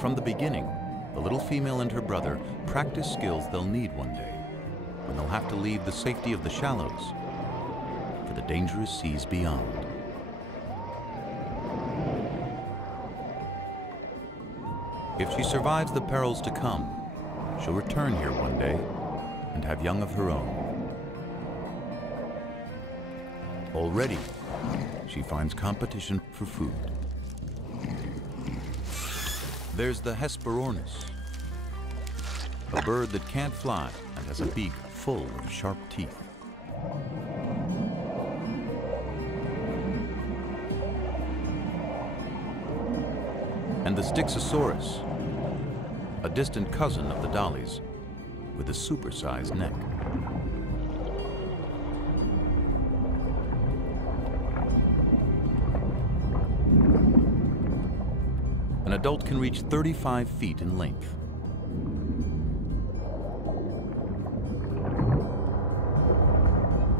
from the beginning, the little female and her brother practice skills they'll need one day, when they'll have to leave the safety of the shallows for the dangerous seas beyond. If she survives the perils to come, she'll return here one day and have young of her own. Already, she finds competition for food. There's the Hesperornis, a bird that can't fly and has a beak full of sharp teeth. And the Styxosaurus, a distant cousin of the dollies with a supersized neck. An adult can reach 35 feet in length.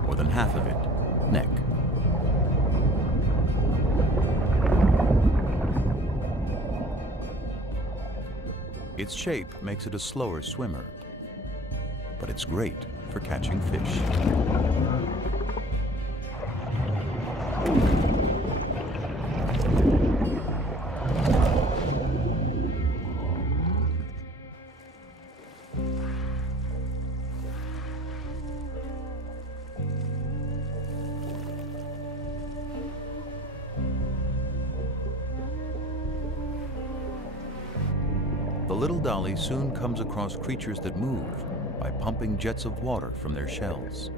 More than half of it, neck. Its shape makes it a slower swimmer, but it's great for catching fish. The little dolly soon comes across creatures that move by pumping jets of water from their shells.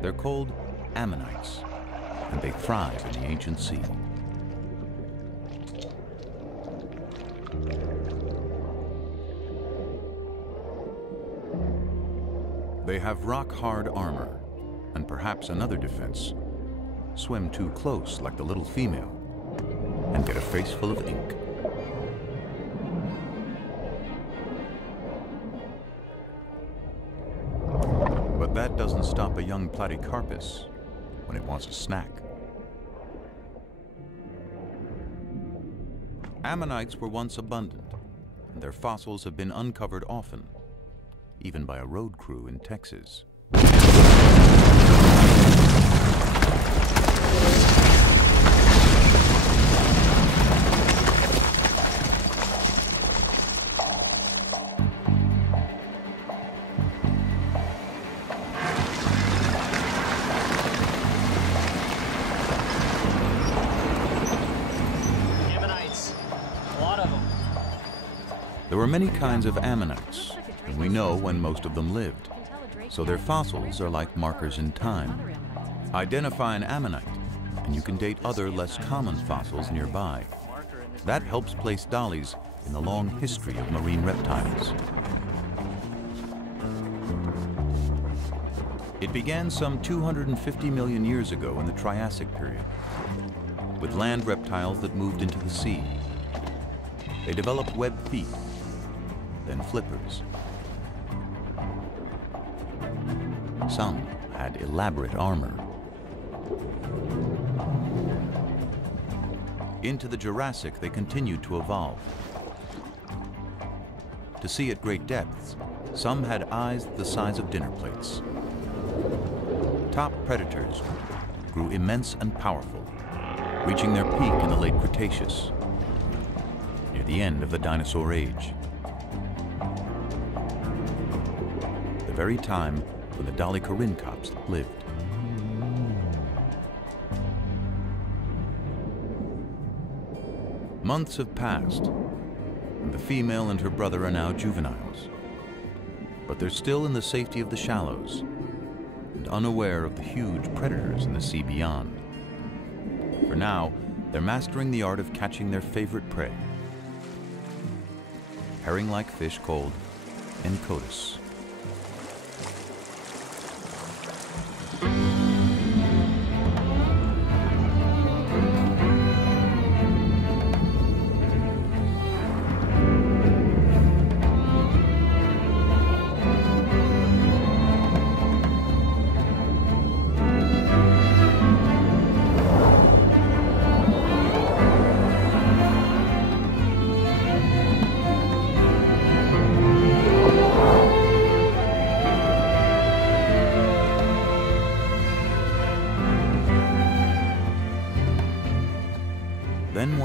They're called ammonites, and they thrive in the ancient sea. They have rock-hard armor, and perhaps another defense: swim too close like the little female and get a face full of ink. But that doesn't stop a young platycarpus when it wants a snack. Ammonites were once abundant, and their fossils have been uncovered often, even by a road crew in Texas. There were many kinds of ammonites, and we know when most of them lived, so their fossils are like markers in time. Identify an ammonite, and you can date other less common fossils nearby. That helps place dollies in the long history of marine reptiles. It began some 250 million years ago in the Triassic period, with land reptiles that moved into the sea. They developed webbed feet, then flippers. Some had elaborate armor. Into the Jurassic, they continued to evolve. To see at great depths, some had eyes the size of dinner plates. Top predators grew immense and powerful, reaching their peak in the late Cretaceous, near the end of the dinosaur age. The very time when the dolichoryncops lived. Months have passed, and the female and her brother are now juveniles. But they're still in the safety of the shallows and unaware of the huge predators in the sea beyond. For now, they're mastering the art of catching their favorite prey, herring-like fish called encotis.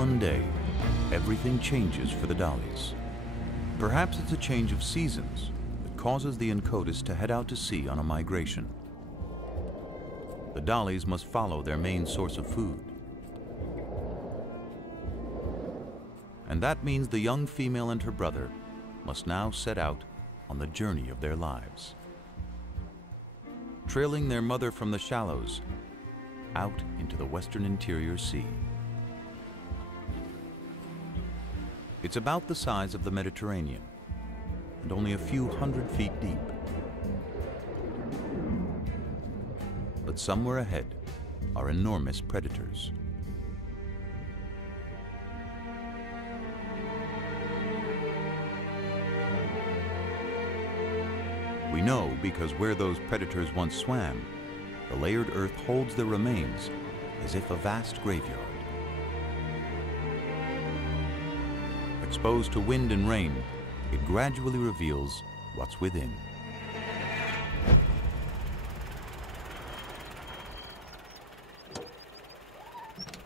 one day, everything changes for the dollies. Perhaps it's a change of seasons that causes the Encotis to head out to sea on a migration. The dollies must follow their main source of food. And that means the young female and her brother must now set out on the journey of their lives, trailing their mother from the shallows out into the western interior sea. It's about the size of the Mediterranean and only a few 100 feet deep. But somewhere ahead are enormous predators. We know because where those predators once swam, the layered earth holds their remains as if a vast graveyard. Exposed to wind and rain, it gradually reveals what's within.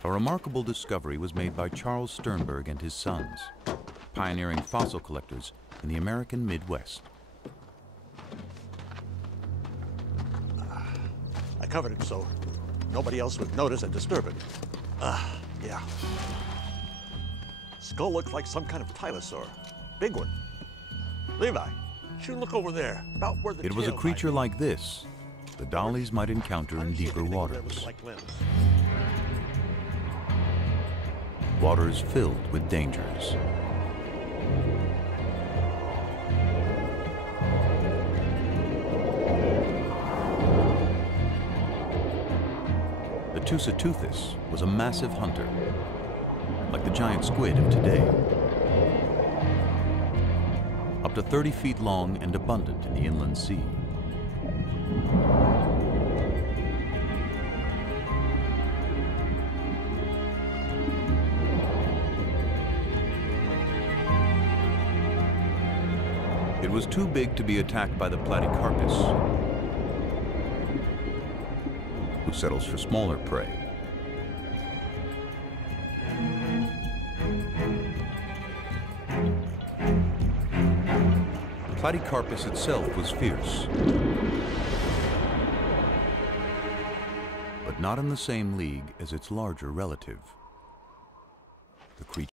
A remarkable discovery was made by Charles Sternberg and his sons, pioneering fossil collectors in the American Midwest. I covered it so nobody else would notice and disturb it. Yeah. Skull looks like some kind of tylosaur. Big one. Levi, you look over there, about where the It was a tail creature might like this the dollies might encounter in be. deeper waters. Like limbs. Waters filled with dangers. The Tusiteuthis was a massive hunter, like the giant squid of today. Up to 30 feet long and abundant in the inland sea. It was too big to be attacked by the Platycarpus, who settles for smaller prey. Platycarpus itself was fierce, but not in the same league as its larger relative. The creature